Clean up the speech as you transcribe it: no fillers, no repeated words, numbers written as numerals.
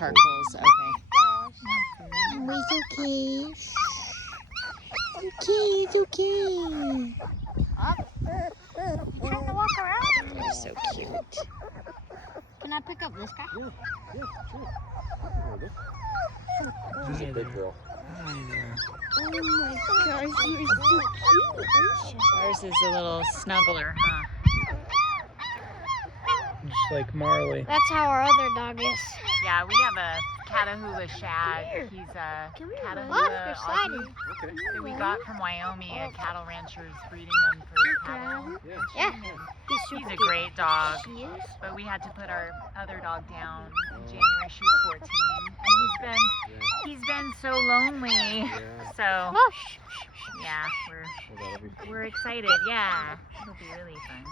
charcoals. Okay. It's okay. Okay, it's okay. You trying to walk around? They're so cute. Can I pick up this guy? Yeah, sure. She's a big girl. Hi there. Oh my gosh, you're so cute. Ours is a little snuggler, huh? Just like Marley. That's how our other dog is. Yeah, we have a Catahoula shag. He's a Oh, Catahoula you're Aussie sliding. Okay. that we got from Wyoming. A cattle rancher's breeding them for cattle. Yeah. He's a great dog, She is. but we had to put our other dog down in January. She was 14, and he's been so lonely. Yeah. So Oh, shh, shh, shh. yeah, Well, that'll be we're excited. Yeah, it'll be really fun.